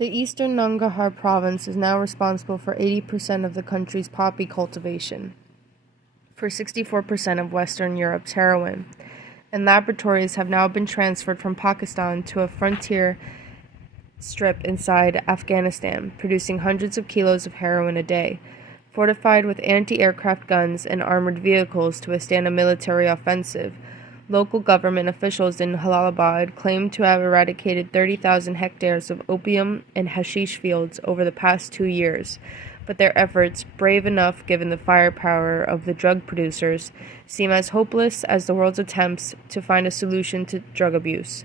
The eastern Nangarhar province is now responsible for 80% of the country's poppy cultivation, for 64% of Western Europe's heroin, and laboratories have now been transferred from Pakistan to a frontier strip inside Afghanistan, producing hundreds of kilos of heroin a day. Fortified with anti-aircraft guns and armored vehicles to withstand a military offensive, local government officials in Jalalabad claim to have eradicated 30,000 hectares of opium and hashish fields over the past 2 years, but their efforts, brave enough given the firepower of the drug producers, seem as hopeless as the world's attempts to find a solution to drug abuse.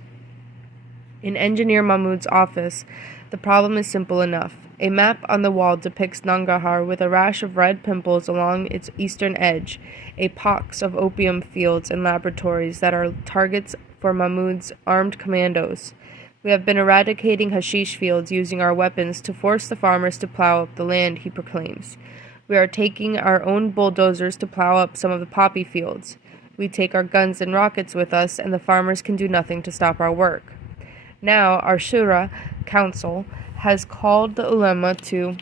In Engineer Mahmood's office, the problem is simple enough. A map on the wall depicts Nangarhar with a rash of red pimples along its eastern edge, a pox of opium fields and laboratories that are targets for Mahmood's armed commandos. We have been eradicating hashish fields using our weapons to force the farmers to plow up the land, he proclaims. We are taking our own bulldozers to plow up some of the poppy fields. We take our guns and rockets with us, and the farmers can do nothing to stop our work. Now, our Shura Council has called the ulema to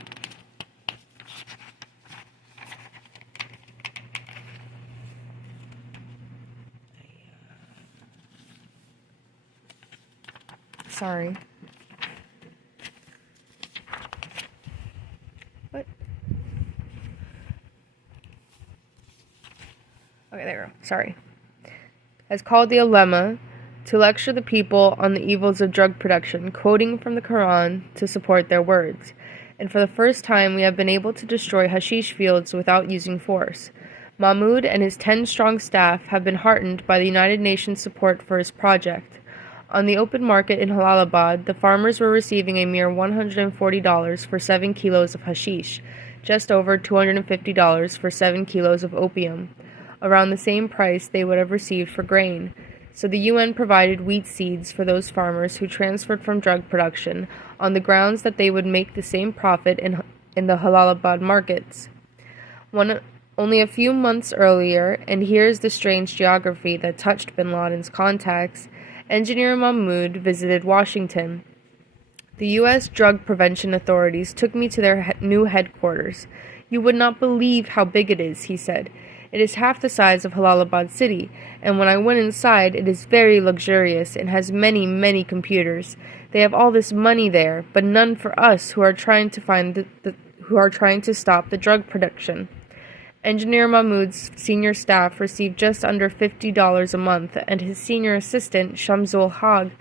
has called the ulema to lecture the people on the evils of drug production, quoting from the Quran to support their words. And for the first time, we have been able to destroy hashish fields without using force. Mahmood and his 10-strong staff have been heartened by the United Nations support for his project. On the open market in Jalalabad, the farmers were receiving a mere $140 for 7 kilos of hashish, just over $250 for 7 kilos of opium, around the same price they would have received for grain. So the UN provided wheat seeds for those farmers who transferred from drug production on the grounds that they would make the same profit in the Jalalabad markets. Only a few months earlier, and here's the strange geography that touched bin Laden's contacts, Engineer Mahmood visited Washington. The U.S. Drug Prevention Authorities took me to their new headquarters. You would not believe how big it is, he said. It is half the size of Jalalabad city, and when I went inside, it is very luxurious and has many, many computers. They have all this money there, but none for us who are trying to stop the drug production. Engineer Mahmood's senior staff received just under $50 a month, and his senior assistant, Shamsul Haq,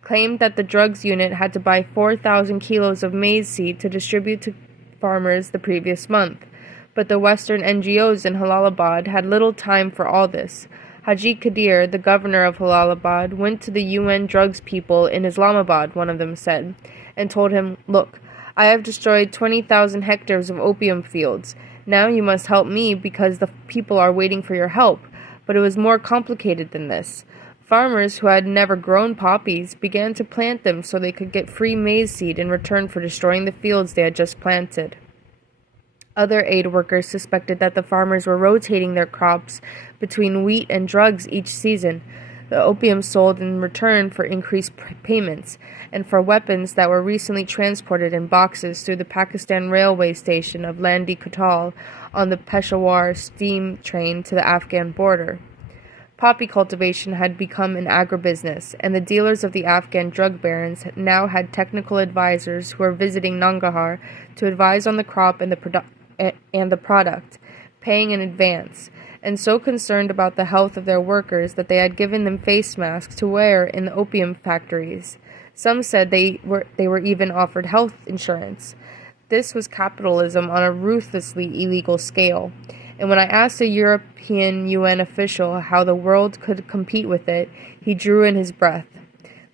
claimed that the drugs unit had to buy 4,000 kilos of maize seed to distribute to farmers the previous month. But the Western NGOs in Jalalabad had little time for all this. Haji Kadir, the governor of Jalalabad, went to the UN drugs people in Islamabad, one of them said, and told him, "Look, I have destroyed 20,000 hectares of opium fields. Now you must help me because the people are waiting for your help." But it was more complicated than this. Farmers who had never grown poppies began to plant them so they could get free maize seed in return for destroying the fields they had just planted. Other aid workers suspected that the farmers were rotating their crops between wheat and drugs each season, the opium sold in return for increased payments, and for weapons that were recently transported in boxes through the Pakistan railway station of Landi Kotal on the Peshawar steam train to the Afghan border. Poppy cultivation had become an agribusiness, and the dealers of the Afghan drug barons now had technical advisors who were visiting Nangarhar to advise on the crop and the product, paying in advance, and so concerned about the health of their workers that they had given them face masks to wear in the opium factories. Some said they were even offered health insurance. This was capitalism on a ruthlessly illegal scale, and when I asked a European UN official how the world could compete with it, he drew in his breath.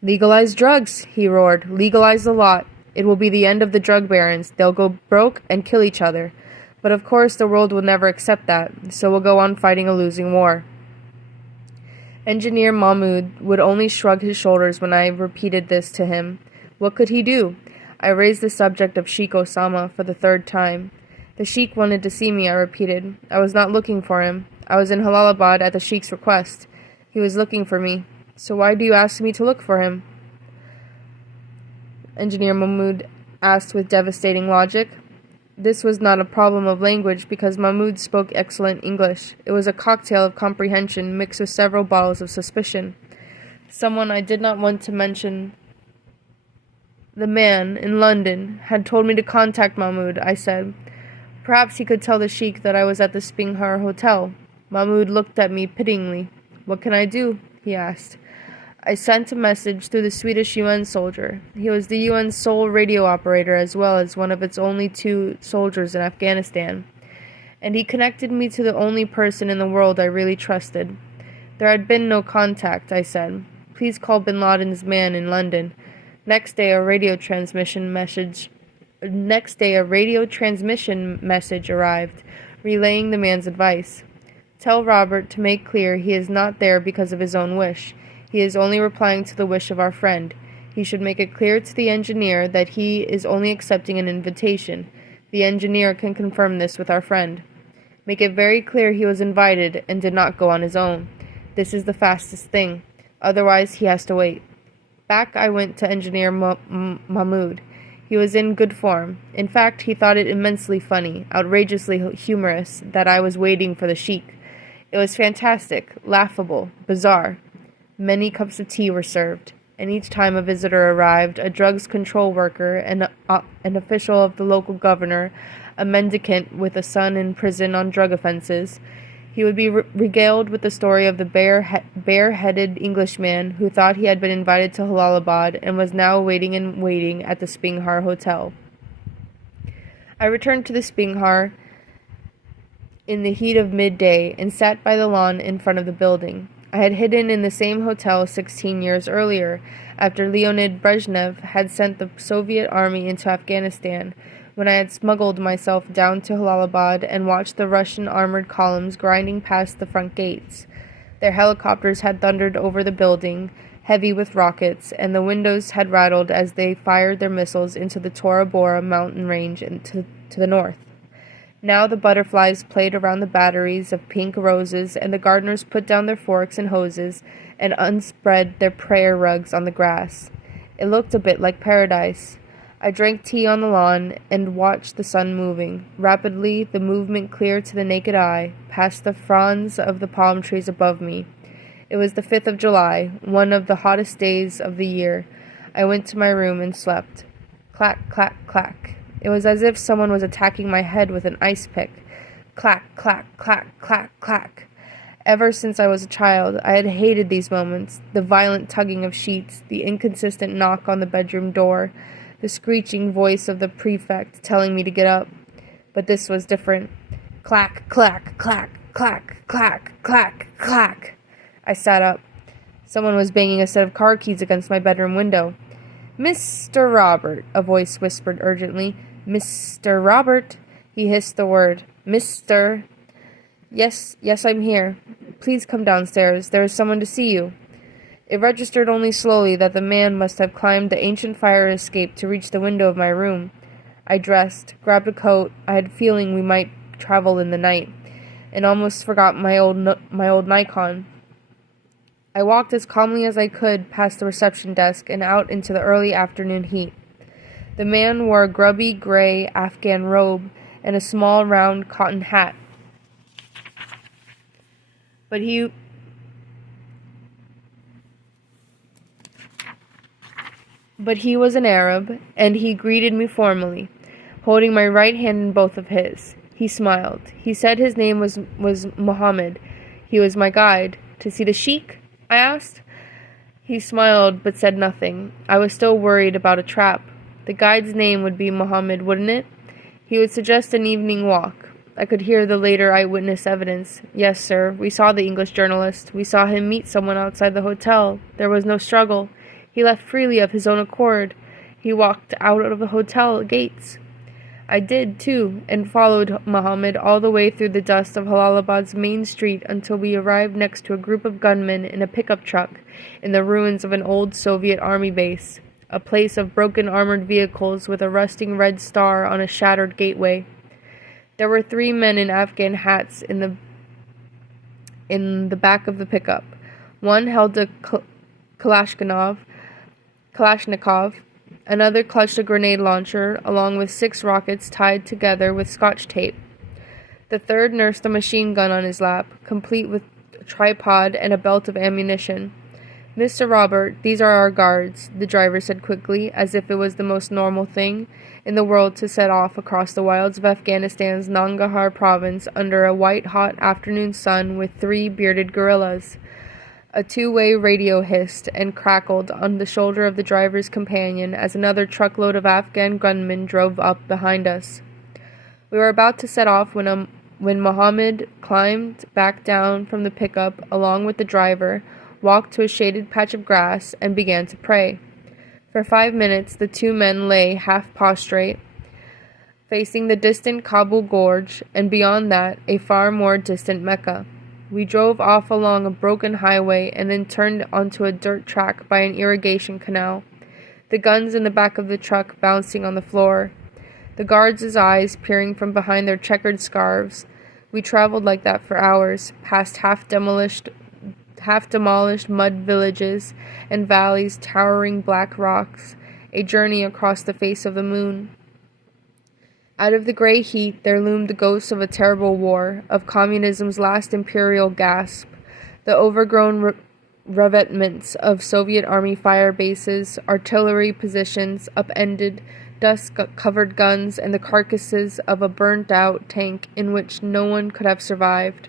"Legalize drugs," he roared. "Legalize the lot. It will be the end of the drug barons. They'll go broke and kill each other. But of course the world will never accept that, so we'll go on fighting a losing war." Engineer Mahmood would only shrug his shoulders when I repeated this to him. What could he do? I raised the subject of Sheikh Osama for the third time. "The Sheikh wanted to see me," I repeated. "I was not looking for him. I was in Jalalabad at the Sheikh's request. He was looking for me. So why do you ask me to look for him?" Engineer Mahmoud asked with devastating logic. This was not a problem of language because Mahmoud spoke excellent English. It was a cocktail of comprehension mixed with several bottles of suspicion. Someone I did not want to mention, the man in London, had told me to contact Mahmoud, I said. Perhaps he could tell the sheikh that I was at the Spinghar Hotel. Mahmoud looked at me pityingly. What can I do? He asked. I sent a message through the Swedish UN soldier. He was the UN's sole radio operator as well as one of its only 2 soldiers in Afghanistan. And he connected me to the only person in the world I really trusted. There had been no contact, I said. Please call bin Laden's man in London. Next day a radio transmission message arrived, relaying the man's advice. Tell Robert to make clear he is not there because of his own wish. He is only replying to the wish of our friend. He should make it clear to the engineer that he is only accepting an invitation. The engineer can confirm this with our friend. Make it very clear he was invited and did not go on his own. This is the fastest thing. Otherwise, he has to wait. Back I went to Engineer Mahmoud. He was in good form. In fact, he thought it immensely funny, outrageously humorous, that I was waiting for the sheikh. It was fantastic, laughable, bizarre. Many cups of tea were served, and each time a visitor arrived, a drugs control worker, an official of the local governor, a mendicant with a son in prison on drug offenses, he would be regaled with the story of the bare-headed Englishman who thought he had been invited to Jalalabad and was now waiting at the Spinghar Hotel. I returned to the Spinghar in the heat of midday and sat by the lawn in front of the building. I had hidden in the same hotel 16 years earlier, after Leonid Brezhnev had sent the Soviet army into Afghanistan, when I had smuggled myself down to Jalalabad and watched the Russian armored columns grinding past the front gates. Their helicopters had thundered over the building, heavy with rockets, and the windows had rattled as they fired their missiles into the Tora Bora mountain range to the north. Now the butterflies played around the batteries of pink roses, and the gardeners put down their forks and hoses and unspread their prayer rugs on the grass. It looked a bit like paradise. I drank tea on the lawn and watched the sun moving. Rapidly, the movement clear to the naked eye, past the fronds of the palm trees above me. It was the 5th of July, one of the hottest days of the year. I went to my room and slept. Clack, clack, clack. It was as if someone was attacking my head with an ice pick. Clack, clack, clack, clack, clack. Ever since I was a child, I had hated these moments, the violent tugging of sheets, the inconsistent knock on the bedroom door, the screeching voice of the prefect telling me to get up. But this was different. Clack, clack, clack, clack, clack, clack, clack. I sat up. Someone was banging a set of car keys against my bedroom window. Mr. Robert, a voice whispered urgently. Mr. Robert. He hissed the word. Mr. Yes, I'm here. Please come downstairs. There is someone to see you. It registered only slowly that the man must have climbed the ancient fire escape to reach the window of my room. I dressed, grabbed a coat. I had a feeling we might travel in the night, and almost forgot my old Nikon. I walked as calmly as I could past the reception desk and out into the early afternoon heat. The man wore a grubby gray Afghan robe and a small round cotton hat. But he was an Arab, and he greeted me formally, holding my right hand in both of his. He smiled. He said his name was Mohammed. He was my guide. To see the sheikh? I asked. He smiled but said nothing. I was still worried about a trap. The guide's name would be Mohammed, wouldn't it? He would suggest an evening walk. I could hear the later eyewitness evidence. Yes, sir, we saw the English journalist. We saw him meet someone outside the hotel. There was no struggle. He left freely of his own accord. He walked out of the hotel gates. I did, too, and followed Mohammed all the way through the dust of Jalalabad's main street until we arrived next to a group of gunmen in a pickup truck in the ruins of an old Soviet army base, a place of broken armored vehicles with a rusting red star on a shattered gateway. There were 3 men in Afghan hats in the back of the pickup. One held a Kalashnikov. Another clutched a grenade launcher, along with 6 rockets tied together with Scotch tape. The third nursed a machine gun on his lap, complete with a tripod and a belt of ammunition. "Mr. Robert, these are our guards," the driver said quickly, as if it was the most normal thing in the world to set off across the wilds of Afghanistan's Nangarhar province under a white-hot afternoon sun with 3 bearded guerrillas. A 2-way radio hissed and crackled on the shoulder of the driver's companion as another truckload of Afghan gunmen drove up behind us. We were about to set off when Mohammed climbed back down from the pickup along with the driver, walked to a shaded patch of grass, and began to pray. For 5 minutes the 2 men lay half prostrate, facing the distant Kabul Gorge, and beyond that, a far more distant Mecca. We drove off along a broken highway and then turned onto a dirt track by an irrigation canal, the guns in the back of the truck bouncing on the floor, the guards' eyes peering from behind their checkered scarves. We traveled like that for hours, past half-demolished mud villages and valleys towering black rocks, a journey across the face of the moon. Out of the gray heat there loomed the ghosts of a terrible war, of communism's last imperial gasp, the overgrown revetments of Soviet army fire bases, artillery positions, upended, dust-covered guns, and the carcasses of a burnt-out tank in which no one could have survived.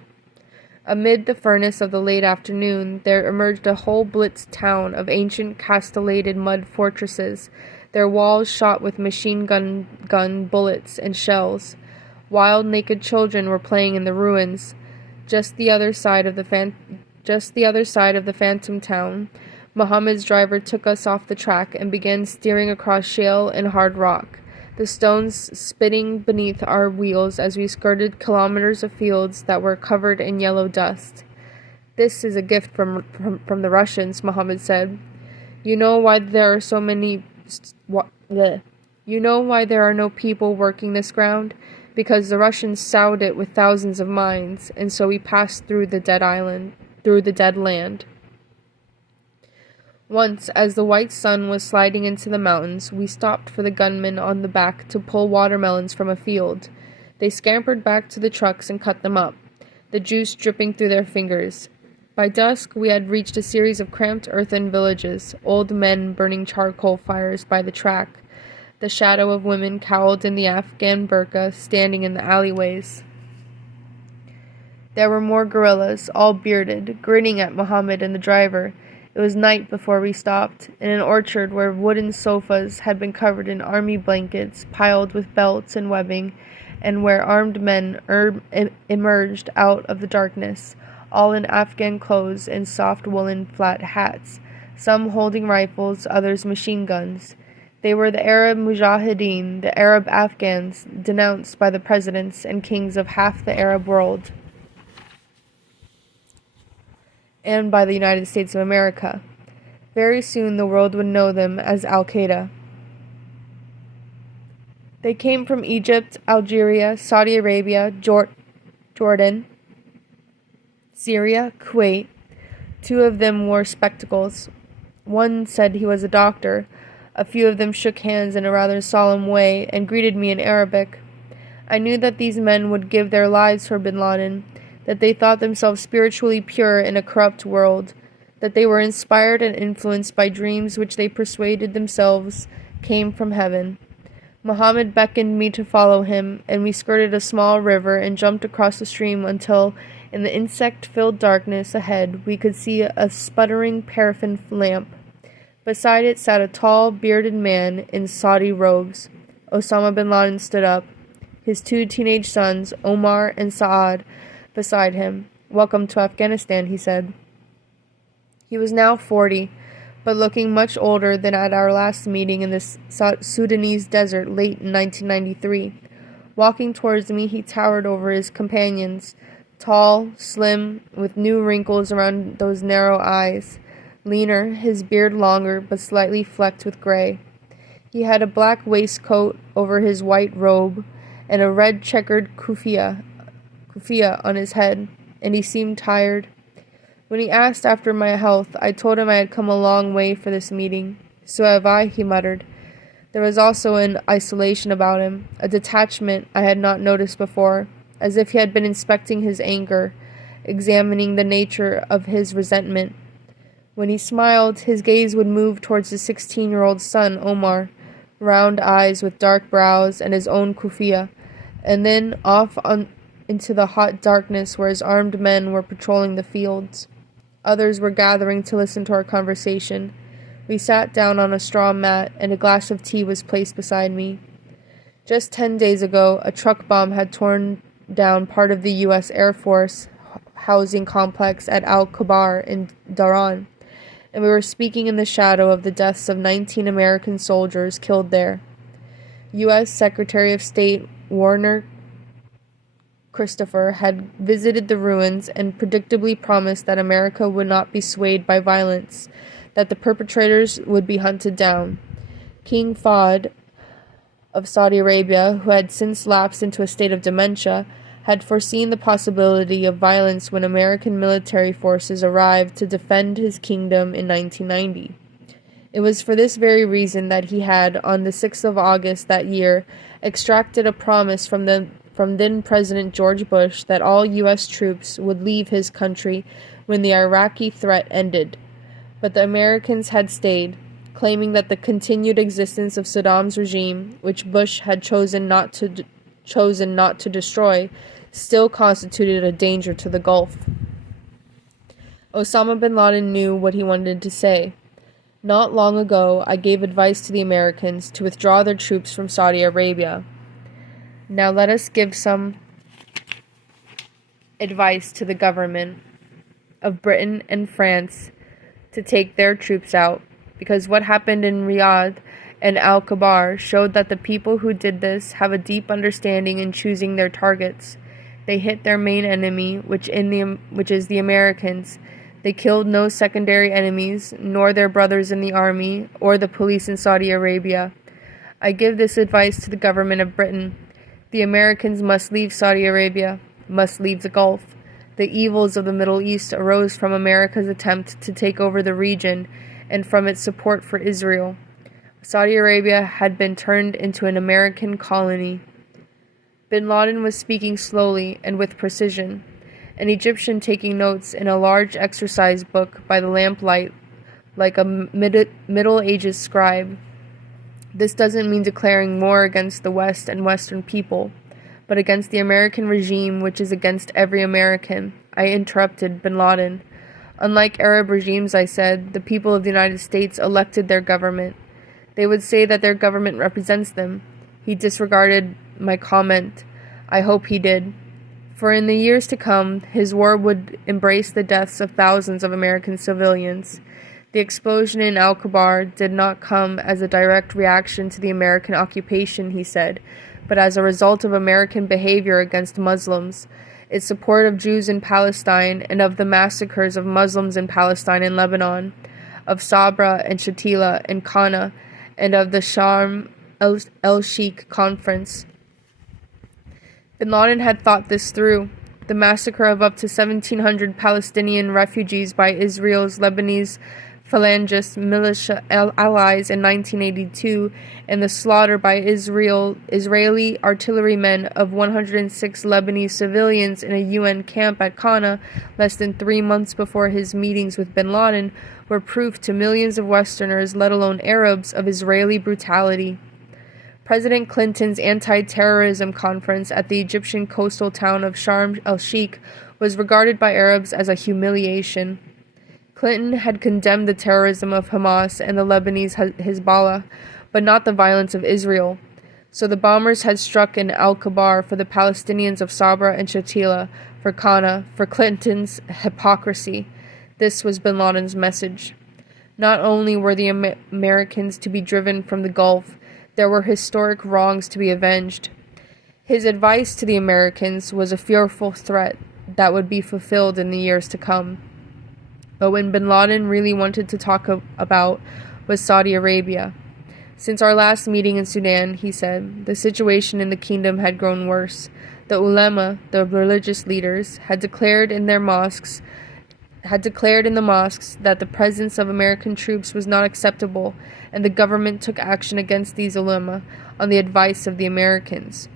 Amid the furnace of the late afternoon, there emerged a whole blitzed town of ancient castellated mud fortresses, their walls shot with machine gun bullets and shells. Wild naked children were playing in the ruins. Just the other side of the phantom town, Mohammed's driver took us off the track and began steering across shale and hard rock, the stones spitting beneath our wheels as we skirted kilometers of fields that were covered in yellow dust. "This is a gift from the Russians," Mohammed said. You know why there are no people working this ground? Because the Russians sowed it with thousands of mines, and so we passed through the dead land. Once, as the white sun was sliding into the mountains, we stopped for the gunmen on the back to pull watermelons from a field. They scampered back to the trucks and cut them up, the juice dripping through their fingers. By dusk, we had reached a series of cramped earthen villages, old men burning charcoal fires by the track, the shadow of women cowled in the Afghan burqa standing in the alleyways. There were more guerrillas, all bearded, grinning at Mohammed and the driver. It was night before we stopped, in an orchard where wooden sofas had been covered in army blankets piled with belts and webbing, and where armed men emerged out of the darkness, all in Afghan clothes and soft woolen flat hats, some holding rifles, others machine guns. They were the Arab Mujahideen, the Arab Afghans, denounced by the presidents and kings of half the Arab world, and by the United States of America. Very soon the world would know them as Al-Qaeda. They came from Egypt, Algeria, Saudi Arabia, Jordan, Syria, Kuwait. 2 of them wore spectacles. One said he was a doctor. A few of them shook hands in a rather solemn way and greeted me in Arabic. I knew that these men would give their lives for bin Laden, that they thought themselves spiritually pure in a corrupt world, that they were inspired and influenced by dreams which they persuaded themselves came from heaven. Mohammed beckoned me to follow him, and we skirted a small river and jumped across the stream until, in the insect-filled darkness ahead, we could see a sputtering paraffin lamp. Beside it sat a tall, bearded man in Saudi robes. Osama bin Laden stood up, his 2 teenage sons, Omar and Saad, beside him. "Welcome to Afghanistan," he said. He was now 40, but looking much older than at our last meeting in the Sudanese desert late in 1993. Walking towards me, he towered over his companions, tall, slim, with new wrinkles around those narrow eyes, leaner, his beard longer but slightly flecked with gray. He had a black waistcoat over his white robe and a red checkered kufiya on his head, and he seemed tired. When he asked after my health, I told him I had come a long way for this meeting. "So have I," he muttered. There was also an isolation about him, a detachment I had not noticed before, as if he had been inspecting his anger, examining the nature of his resentment. When he smiled, his gaze would move towards his 16-year-old son, Omar, round eyes with dark brows and his own kufiya, and then into the hot darkness where his armed men were patrolling the fields. Others were gathering to listen to our conversation. We sat down on a straw mat, and a glass of tea was placed beside me. Just 10 days ago, a truck bomb had torn down part of the U.S. Air Force housing complex at Al-Kabar in Dhahran, and we were speaking in the shadow of the deaths of 19 American soldiers killed there. U.S. Secretary of State Warner Christopher had visited the ruins and predictably promised that America would not be swayed by violence, that the perpetrators would be hunted down. King Fahd of Saudi Arabia, who had since lapsed into a state of dementia, had foreseen the possibility of violence when American military forces arrived to defend his kingdom in 1990. It was for this very reason that he had, on the 6th of August that year, extracted a promise from then-President George Bush that all U.S. troops would leave his country when the Iraqi threat ended. But the Americans had stayed, claiming that the continued existence of Saddam's regime, which Bush had chosen not to destroy, still constituted a danger to the Gulf. Osama bin Laden knew what he wanted to say. Not long ago, I gave advice to the Americans to withdraw their troops from Saudi Arabia. Now let us give some advice to the government of Britain and France to take their troops out, because what happened in Riyadh and Al-Kabar showed that the people who did this have a deep understanding in choosing their targets. They hit their main enemy, which is the Americans. They killed no secondary enemies, nor their brothers in the army, or the police in Saudi Arabia. I give this advice to the government of Britain. The Americans must leave Saudi Arabia, must leave the Gulf. The evils of the Middle East arose from America's attempt to take over the region and from its support for Israel. Saudi Arabia had been turned into an American colony. Bin Laden was speaking slowly and with precision, an Egyptian taking notes in a large exercise book by the lamplight like a Middle Ages scribe. This doesn't mean declaring war against the West and Western people, but against the American regime, which is against every American. I interrupted Bin Laden. Unlike Arab regimes, I said, the people of the United States elected their government. They would say that their government represents them. He disregarded my comment. I hope he did. For in the years to come, his war would embrace the deaths of thousands of American civilians. The explosion in Al-Kabar did not come as a direct reaction to the American occupation, he said, but as a result of American behavior against Muslims, its support of Jews in Palestine, and of the massacres of Muslims in Palestine and Lebanon, of Sabra and Shatila and Qana, and of the Sharm el-Sheikh conference. Bin Laden had thought this through. The massacre of up to 1,700 Palestinian refugees by Israel's Lebanese Phalangist militia allies in 1982, and the slaughter by Israeli artillerymen of 106 Lebanese civilians in a UN camp at Qana less than 3 months before his meetings with bin Laden were proof to millions of Westerners, let alone Arabs, of Israeli brutality. President Clinton's anti-terrorism conference at the Egyptian coastal town of Sharm el-Sheikh was regarded by Arabs as a humiliation. Clinton had condemned the terrorism of Hamas and the Lebanese Hezbollah, but not the violence of Israel. So the bombers had struck in Al-Kabar for the Palestinians of Sabra and Shatila, for Qana, for Clinton's hypocrisy. This was bin Laden's message. Not only were the Americans to be driven from the Gulf, there were historic wrongs to be avenged. His advice to the Americans was a fearful threat that would be fulfilled in the years to come. But what bin Laden really wanted to talk about was Saudi Arabia. Since our last meeting in Sudan, he said, the situation in the kingdom had grown worse. The ulema, the religious leaders, had declared in their mosques had declared in the mosques that the presence of American troops was not acceptable, and the government took action against these ulama on the advice of the Americans.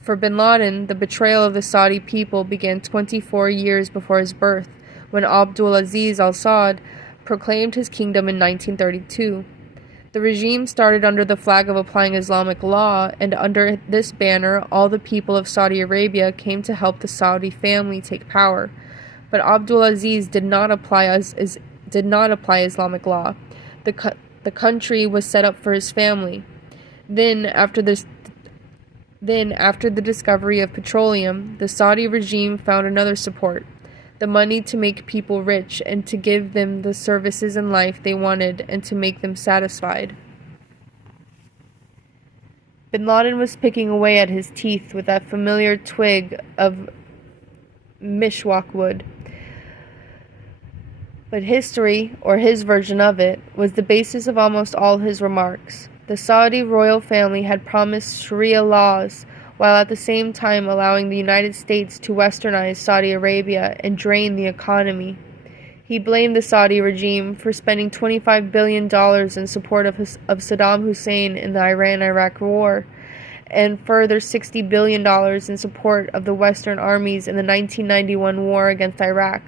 For bin Laden, the betrayal of the Saudi people began 24 years before his birth, when Abdul Aziz al-Saud proclaimed his kingdom in 1932. The regime started under the flag of applying Islamic law, and under this banner, all the people of Saudi Arabia came to help the Saudi family take power. But Abdul Aziz did not apply Islamic law. The country was set up for his family. Then, after the discovery of petroleum, the Saudi regime found another support: the money to make people rich and to give them the services in life they wanted and to make them satisfied. Bin Laden was picking away at his teeth with that familiar twig of mishwak wood. But history, or his version of it, was the basis of almost all his remarks. The Saudi royal family had promised Sharia laws, while at the same time allowing the United States to westernize Saudi Arabia and drain the economy. He blamed the Saudi regime for spending $25 billion in support of Saddam Hussein in the Iran-Iraq war, and further $60 billion in support of the Western armies in the 1991 war against Iraq.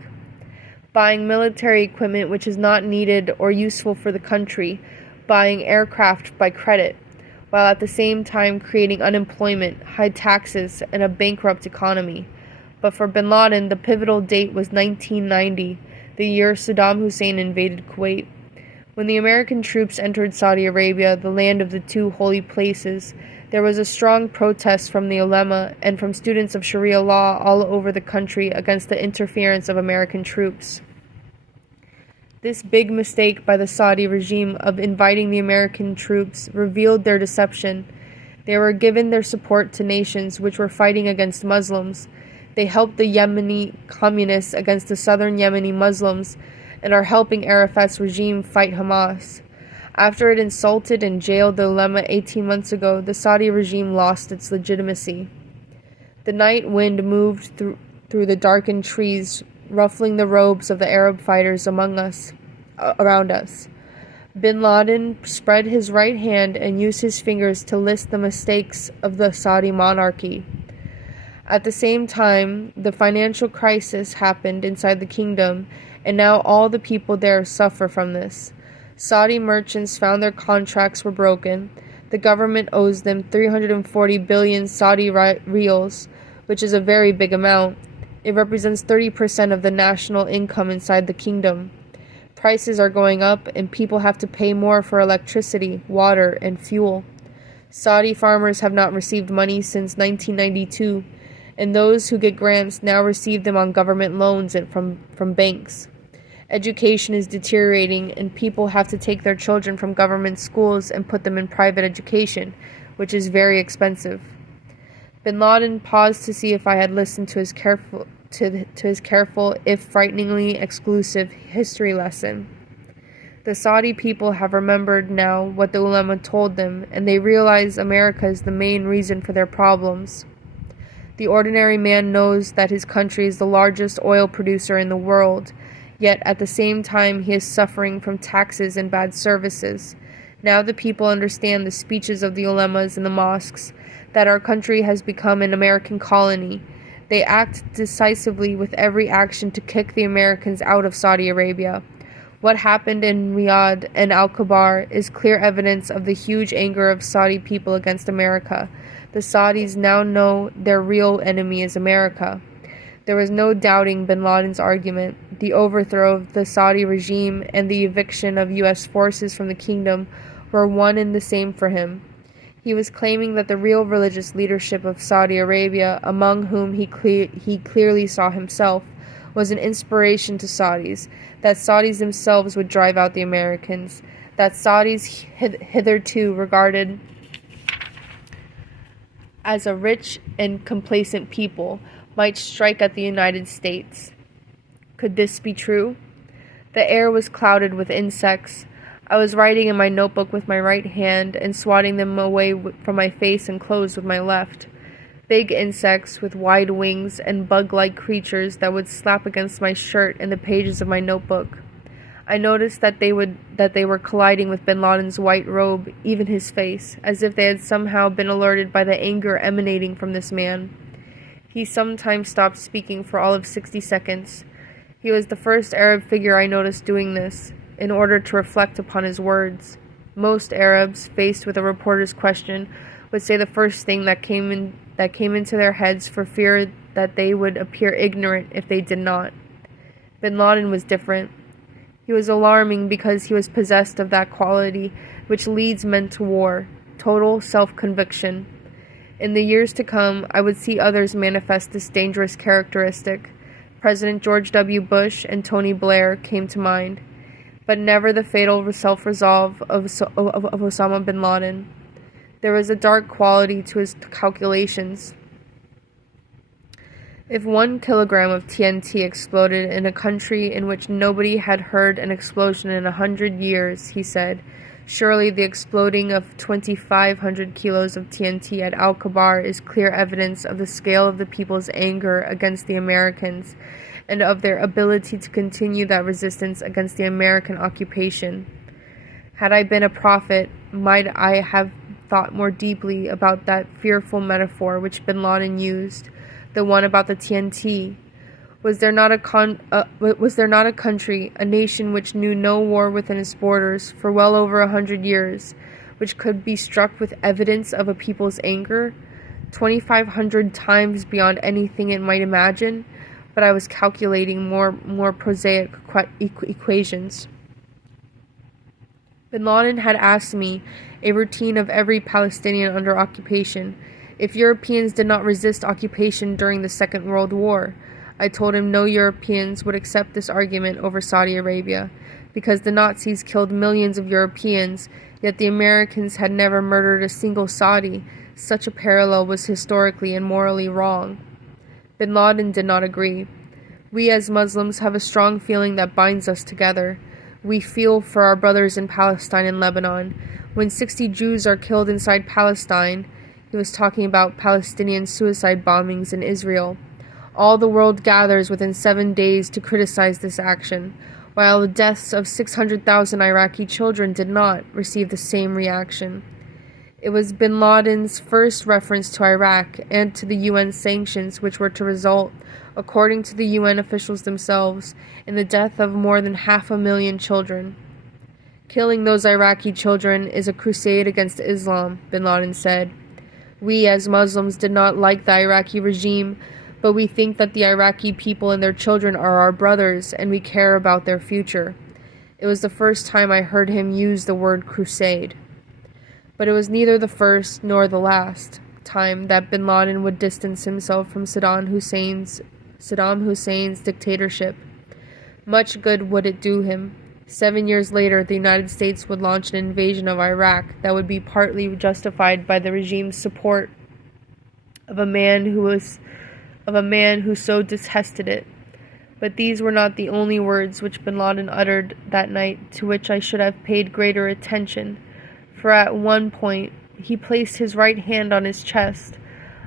Buying military equipment which is not needed or useful for the country, buying aircraft by credit, while at the same time creating unemployment, high taxes, and a bankrupt economy. But for bin Laden, the pivotal date was 1990, the year Saddam Hussein invaded Kuwait. When the American troops entered Saudi Arabia, the land of the two holy places, there was a strong protest from the ulema and from students of Sharia law all over the country against the interference of American troops. This big mistake by the Saudi regime of inviting the American troops revealed their deception. They were given their support to nations which were fighting against Muslims. They helped the Yemeni communists against the southern Yemeni Muslims and are helping Arafat's regime fight Hamas. After it insulted and jailed the ulema 18 months ago, the Saudi regime lost its legitimacy. The night wind moved through the darkened trees, ruffling the robes of the Arab fighters around us. Bin Laden spread his right hand and used his fingers to list the mistakes of the Saudi monarchy. At the same time, the financial crisis happened inside the kingdom, and now all the people there suffer from this. Saudi merchants found their contracts were broken. The government owes them 340 billion Saudi riyals, which is a very big amount. It represents 30% of the national income inside the kingdom. Prices are going up, and people have to pay more for electricity, water, and fuel. Saudi farmers have not received money since 1992, and those who get grants now receive them on government loans and from banks. Education is deteriorating, and people have to take their children from government schools and put them in private education, which is very expensive. Bin Laden paused to see if I had listened to his careful, if frighteningly exclusive, history lesson. The Saudi people have remembered now what the ulama told them, and they realize America is the main reason for their problems. The ordinary man knows that his country is the largest oil producer in the world, yet at the same time he is suffering from taxes and bad services. Now the people understand the speeches of the ulemas in the mosques, that our country has become an American colony. They act decisively with every action to kick the Americans out of Saudi Arabia. What happened in Riyadh and Al-Kabar is clear evidence of the huge anger of Saudi people against America. The Saudis now know their real enemy is America. There was no doubting bin Laden's argument. The overthrow of the Saudi regime and the eviction of U.S. forces from the kingdom were one and the same for him. He was claiming that the real religious leadership of Saudi Arabia, among whom he clearly saw himself, was an inspiration to Saudis, that Saudis themselves would drive out the Americans, that Saudis hitherto regarded as a rich and complacent people might strike at the United States. Could this be true? The air was clouded with insects. I was writing in my notebook with my right hand and swatting them away from my face and clothes with my left. big insects with wide wings and bug-like creatures that would slap against my shirt and the pages of my notebook. I noticed that they were colliding with bin Laden's white robe, even his face, as if they had somehow been alerted by the anger emanating from this man. He sometimes stopped speaking for all of 60 seconds. He was the first Arab figure I noticed doing this, in order to reflect upon his words. Most Arabs, faced with a reporter's question, would say the first thing that came into their heads for fear that they would appear ignorant if they did not. Bin Laden was different. He was alarming because he was possessed of that quality which leads men to war, total self-conviction. In the years to come, I would see others manifest this dangerous characteristic. President George W. Bush and Tony Blair came to mind, but never the fatal self-resolve of Osama bin Laden. There was a dark quality to his calculations. If 1 kilogram of TNT exploded in a country in which nobody had heard an explosion in 100 years, he said, surely the exploding of 2,500 kilos of TNT at Al-Kabar is clear evidence of the scale of the people's anger against the Americans and of their ability to continue that resistance against the American occupation. Had I been a prophet, might I have thought more deeply about that fearful metaphor which bin Laden used, the one about the TNT. Was there not a country, a nation which knew no war within its borders for well over 100 years, which could be struck with evidence of a people's anger, 2,500 times beyond anything it might imagine? But I was calculating more prosaic equations. Bin Laden had asked me, a routine of every Palestinian under occupation, if Europeans did not resist occupation during the Second World War. I told him no Europeans would accept this argument over Saudi Arabia, because the Nazis killed millions of Europeans, yet the Americans had never murdered a single Saudi. Such a parallel was historically and morally wrong. Bin Laden did not agree. We as Muslims have a strong feeling that binds us together. We feel for our brothers in Palestine and Lebanon. When 60 Jews are killed inside Palestine, he was talking about Palestinian suicide bombings in Israel. All the world gathers within 7 days to criticize this action, while the deaths of 600,000 Iraqi children did not receive the same reaction. It was bin Laden's first reference to Iraq and to the UN sanctions which were to result, according to the UN officials themselves, in the death of more than 500,000 children. Killing those Iraqi children is a crusade against Islam, bin Laden said. We as Muslims did not like the Iraqi regime, but we think that the Iraqi people and their children are our brothers, and we care about their future. It was the first time I heard him use the word crusade. But it was neither the first nor the last time that bin Laden would distance himself from Saddam Hussein's dictatorship. Much good would it do him. 7 years later, the United States would launch an invasion of Iraq that would be partly justified by the regime's support of a man who so detested it. But these were not the only words which bin Laden uttered that night to which I should have paid greater attention, for at one point he placed his right hand on his chest.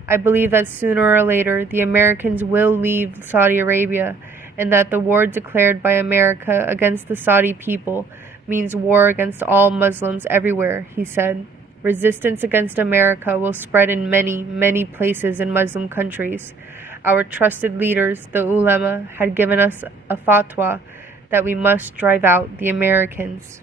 I believe that sooner or later the Americans will leave Saudi Arabia, and that the war declared by America against the Saudi people means war against all Muslims everywhere, he said. Resistance against America will spread in many, many places in Muslim countries. Our trusted leaders, the ulama, had given us a fatwa that we must drive out the Americans.